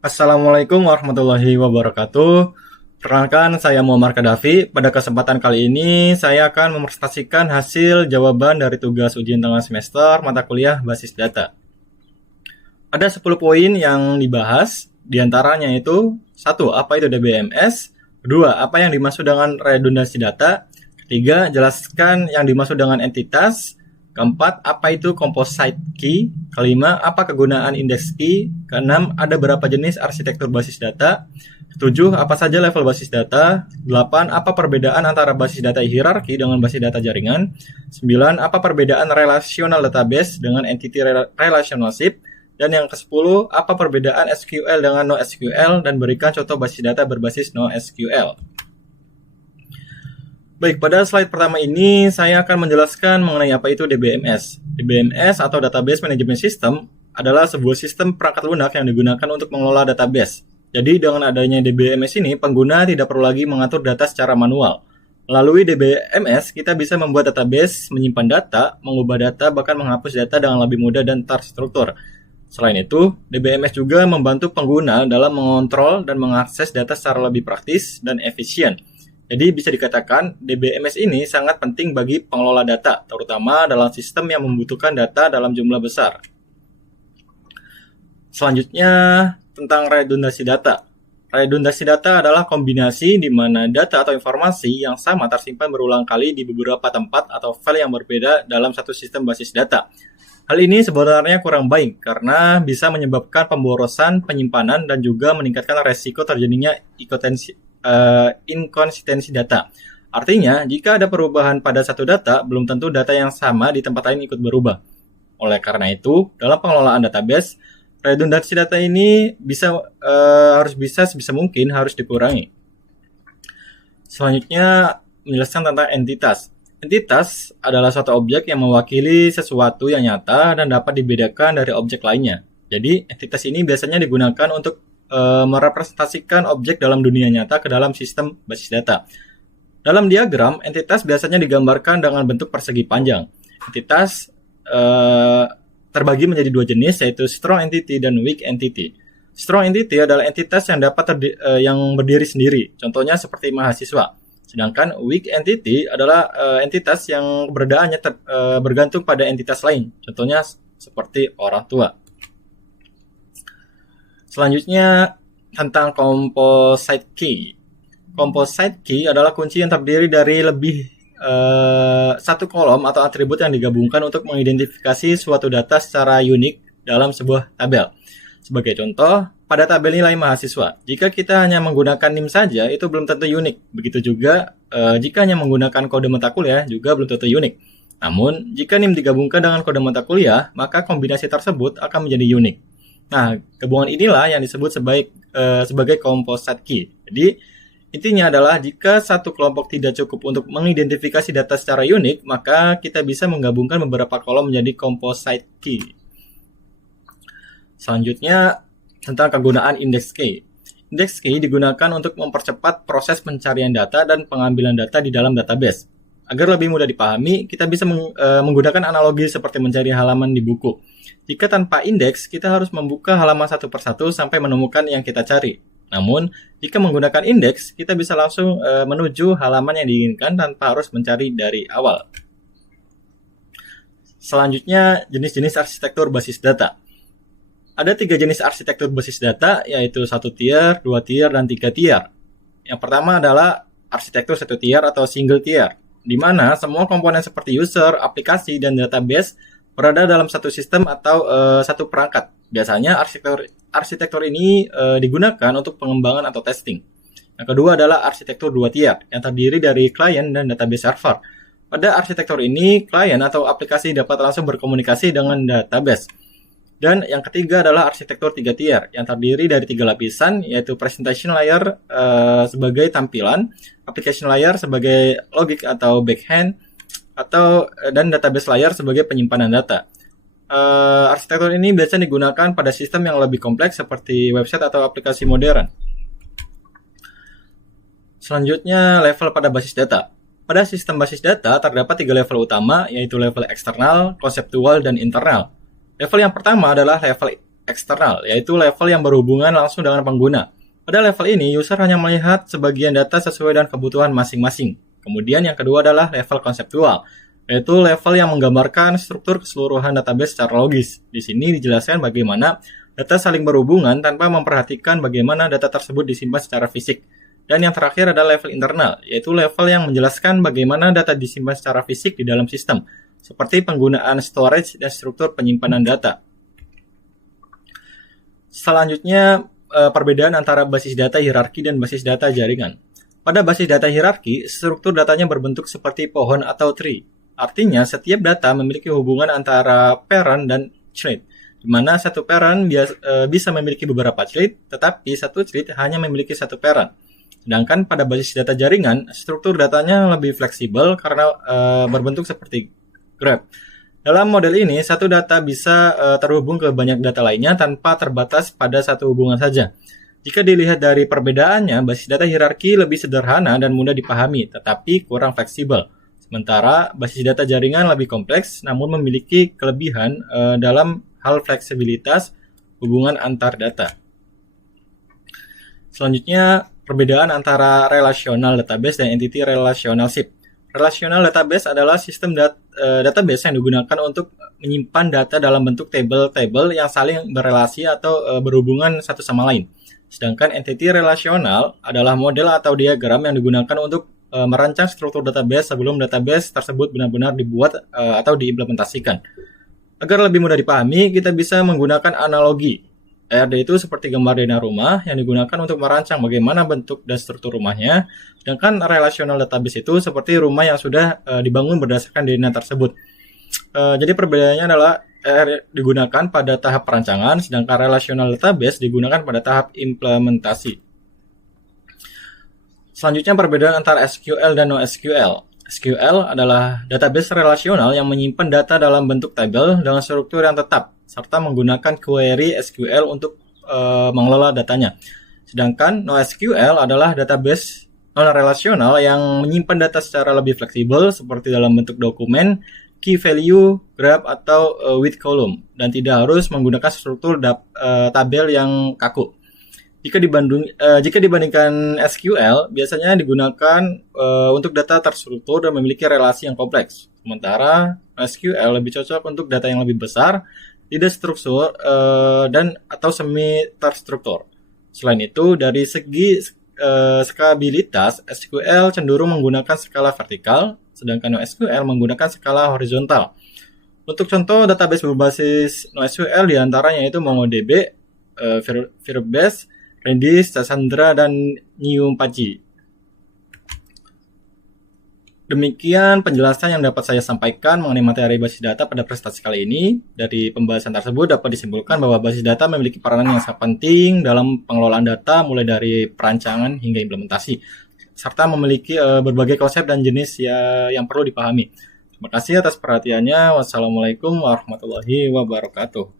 Assalamualaikum warahmatullahi wabarakatuh. Perkenalkan, saya Muammar Kadafi. Pada kesempatan kali ini, saya akan mepresentasikan hasil jawaban dari tugas ujian tengah semester mata kuliah basis data. Ada 10 poin yang dibahas, diantaranya itu: 1. Apa itu DBMS? 2. Apa yang dimaksud dengan redundansi data? 3. Jelaskan yang dimaksud dengan entitas. Keempat, apa itu composite key? Kelima, apa kegunaan index key? Keenam, ada berapa jenis arsitektur basis data? 7, apa saja level basis data? 8, apa perbedaan antara basis data hierarki dengan basis data jaringan? 9, apa perbedaan relational database dengan entity relationship? Dan yang ke-10, apa perbedaan SQL dengan NoSQL? Dan berikan contoh basis data berbasis NoSQL. Baik, pada slide pertama ini saya akan menjelaskan mengenai apa itu DBMS. DBMS atau Database Management System adalah sebuah sistem perangkat lunak yang digunakan untuk mengelola database. Jadi dengan adanya DBMS ini, pengguna tidak perlu lagi mengatur data secara manual. Melalui DBMS, kita bisa membuat database, menyimpan data, mengubah data, bahkan menghapus data dengan lebih mudah dan terstruktur. Selain itu, DBMS juga membantu pengguna dalam mengontrol dan mengakses data secara lebih praktis dan efisien. Jadi bisa dikatakan DBMS ini sangat penting bagi pengelola data, terutama dalam sistem yang membutuhkan data dalam jumlah besar. Selanjutnya tentang redundansi data. Redundansi data adalah kombinasi di mana data atau informasi yang sama tersimpan berulang kali di beberapa tempat atau file yang berbeda dalam satu sistem basis data. Hal ini sebenarnya kurang baik karena bisa menyebabkan pemborosan, penyimpanan, dan juga meningkatkan resiko terjadinya inkonsistensi data. Artinya, jika ada perubahan pada satu data, belum tentu data yang sama di tempat lain ikut berubah. Oleh karena itu, dalam pengelolaan database, redundansi data ini sebisa mungkin harus dikurangi. Selanjutnya, menjelaskan tentang entitas. Entitas adalah suatu objek yang mewakili sesuatu yang nyata dan dapat dibedakan dari objek lainnya. Jadi, entitas ini biasanya digunakan untuk merepresentasikan objek dalam dunia nyata ke dalam sistem basis data. Dalam diagram, entitas biasanya digambarkan dengan bentuk persegi panjang. Entitas terbagi menjadi dua jenis, yaitu strong entity dan weak entity. Strong entity adalah entitas yang yang berdiri sendiri, contohnya seperti mahasiswa. Sedangkan weak entity adalah entitas yang keberadaannya bergantung pada entitas lain, contohnya seperti orang tua. Selanjutnya tentang composite key. Composite key adalah kunci yang terdiri dari satu kolom atau atribut yang digabungkan untuk mengidentifikasi suatu data secara unik dalam sebuah tabel. Sebagai contoh, pada tabel nilai mahasiswa, jika kita hanya menggunakan NIM saja, itu belum tentu unik. Begitu juga jika hanya menggunakan kode mata kuliah, juga belum tentu unik. Namun, jika NIM digabungkan dengan kode mata kuliah, maka kombinasi tersebut akan menjadi unik. Nah, gabungan inilah yang disebut sebagai composite key. Jadi, intinya adalah jika satu kelompok tidak cukup untuk mengidentifikasi data secara unik, maka kita bisa menggabungkan beberapa kolom menjadi composite key. Selanjutnya, tentang kegunaan index key. Index key digunakan untuk mempercepat proses pencarian data dan pengambilan data di dalam database. Agar lebih mudah dipahami, kita bisa menggunakan analogi seperti mencari halaman di buku. Jika tanpa indeks, kita harus membuka halaman satu persatu sampai menemukan yang kita cari. Namun, jika menggunakan indeks, kita bisa langsung menuju halaman yang diinginkan tanpa harus mencari dari awal. Selanjutnya, jenis-jenis arsitektur basis data. Ada 3 jenis arsitektur basis data, yaitu 1 tier, 2 tier, dan 3 tier. Yang pertama adalah arsitektur 1 tier atau single tier, di mana semua komponen seperti user, aplikasi, dan database berada dalam satu sistem atau satu perangkat. Biasanya arsitektur ini digunakan untuk pengembangan atau testing. Yang kedua adalah arsitektur 2 tier yang terdiri dari klien dan database server. Pada arsitektur ini, klien atau aplikasi dapat langsung berkomunikasi dengan database. Dan yang ketiga adalah arsitektur 3 tier yang terdiri dari 3 lapisan, yaitu presentation layer sebagai tampilan, application layer sebagai logic atau backend, dan database layer sebagai penyimpanan data. Arsitektur ini biasanya digunakan pada sistem yang lebih kompleks seperti website atau aplikasi modern. Selanjutnya, level pada basis data. Pada sistem basis data terdapat 3 level utama, yaitu level eksternal, konseptual, dan internal. Level yang pertama adalah level eksternal, yaitu level yang berhubungan langsung dengan pengguna. Pada level ini, user hanya melihat sebagian data sesuai dengan kebutuhan masing-masing. Kemudian yang kedua adalah level konseptual, yaitu level yang menggambarkan struktur keseluruhan database secara logis. Di sini dijelaskan bagaimana data saling berhubungan tanpa memperhatikan bagaimana data tersebut disimpan secara fisik. Dan yang terakhir adalah level internal, yaitu level yang menjelaskan bagaimana data disimpan secara fisik di dalam sistem, seperti penggunaan storage dan struktur penyimpanan data. Selanjutnya, perbedaan antara basis data hierarki dan basis data jaringan. Pada basis data hierarki, struktur datanya berbentuk seperti pohon atau tree. Artinya, setiap data memiliki hubungan antara parent dan child, di mana satu parent bisa memiliki beberapa child, tetapi satu child hanya memiliki satu parent. Sedangkan pada basis data jaringan, struktur datanya lebih fleksibel karena berbentuk seperti graph. Dalam model ini, satu data bisa terhubung ke banyak data lainnya tanpa terbatas pada satu hubungan saja. Jika dilihat dari perbedaannya, basis data hierarki lebih sederhana dan mudah dipahami, tetapi kurang fleksibel. Sementara basis data jaringan lebih kompleks, namun memiliki kelebihan dalam hal fleksibilitas hubungan antar data. Selanjutnya, perbedaan antara relational database dan entity relationship. Relational database adalah sistem database yang digunakan untuk menyimpan data dalam bentuk tabel-tabel yang saling berelasi atau berhubungan satu sama lain. Sedangkan entity relational adalah model atau diagram yang digunakan untuk merancang struktur database sebelum database tersebut benar-benar dibuat atau diimplementasikan. Agar lebih mudah dipahami, kita bisa menggunakan analogi. ARD itu seperti gambar DNA rumah yang digunakan untuk merancang bagaimana bentuk dan struktur rumahnya, sedangkan relational database itu seperti rumah yang sudah dibangun berdasarkan DNA tersebut. Jadi perbedaannya adalah digunakan pada tahap perancangan, sedangkan relational database digunakan pada tahap implementasi. Selanjutnya perbedaan antara SQL dan NoSQL. SQL adalah database relasional yang menyimpan data dalam bentuk tabel dengan struktur yang tetap, serta menggunakan query SQL untuk mengelola datanya. Sedangkan NoSQL adalah database non-relasional yang menyimpan data secara lebih fleksibel seperti dalam bentuk dokumen, key value, graph, atau with column, dan tidak harus menggunakan struktur tabel yang kaku. Jika dibandingkan SQL, biasanya digunakan untuk data terstruktur dan memiliki relasi yang kompleks. Sementara SQL lebih cocok untuk data yang lebih besar, tidak struktur dan atau semi terstruktur. Selain itu, dari segi skabilitas, SQL cenderung menggunakan skala vertikal, sedangkan NoSQL menggunakan skala horizontal. Untuk contoh database berbasis NoSQL diantaranya yaitu MongoDB, Firebase, Redis, Cassandra, dan NumPy. Demikian penjelasan yang dapat saya sampaikan mengenai materi basis data pada presentasi kali ini. Dari pembahasan tersebut dapat disimpulkan bahwa basis data memiliki peranan yang sangat penting dalam pengelolaan data mulai dari perancangan hingga implementasi, serta memiliki berbagai konsep dan jenis yang perlu dipahami. Terima kasih atas perhatiannya. Wassalamualaikum warahmatullahi wabarakatuh.